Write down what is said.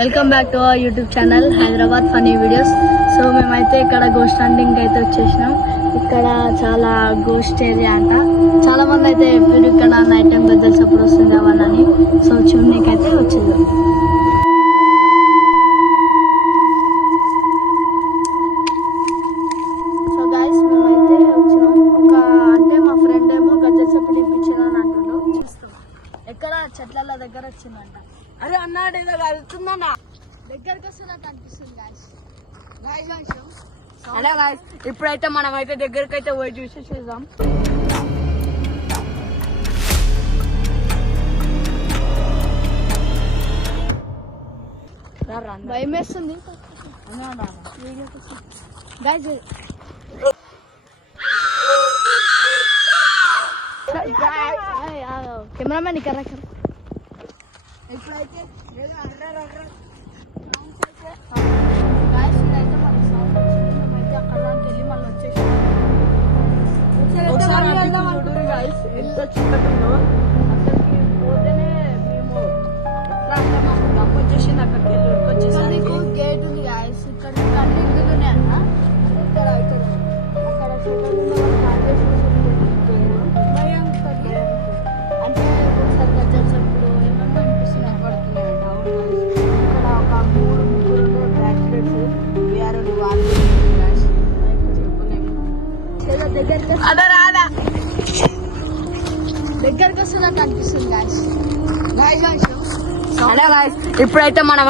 Welcome back to our YouTube channel Hyderabad funny videos. So మేమైతే ఇక్కడ ghost hunting అయితే వచ్చేసినాం. ఇక్కడ చాలా గోస్ట్ ఏరియా అంట. చాలా మంది అయితే ఎప్పుడు ఇక్కడ నైట్ టైం గద్దలు సప్పుడు వస్తుంది అవన్నీ. సో చూడనీకైతే వచ్చింది. సో గైస్ మేమైతే వచ్చినాం. అంటే మా ఫ్రెండ్ ఏమో గజ్జల సప్పుడు ఇప్పించాను అని అంటుండు. ఎక్కడ చెట్ల దగ్గర వచ్చిందంట. అరే అన్నాడు ఏదో వెళ్తుందన్నా దగ్గరకు వస్తున్నట్టు అనిపిస్తుంది గాయస్. అలా గాయస్ ఇప్పుడైతే మనం అయితే దగ్గరికి అయితే పోయి చూసేసేద్దాం. భయం వేస్తుంది గాయస్. కెమెరామెన్ ఇక్కడ ఇప్పుడైతే ఎంత చిక్కటుందో అసలుకి పోతేనే మేము ఎట్లా అంటే మాకు దమ్ము వచ్చేసింది. అక్కడికి వెళ్ళి ఉరికొచ్చేసరికి గేట్ ఉంది గాయస్. ఇక్కడ అన్ని ఇల్లులు ఉన్నాయన్న. ఇక్కడ అక్కడ అంటే ఒకసారి గజ్జల సప్పుడు ఏమన్నా అనిపిస్తున్నాయి పడుతున్నాయంట. ఇక్కడ ఒక ముగ్గురు బ్యాచిలర్స్ వేరే వాళ్ళు దగ్గరికి వస్తున్నట్టు అనిపిస్తుంది గాయస్. ఇప్పుడైతే మనం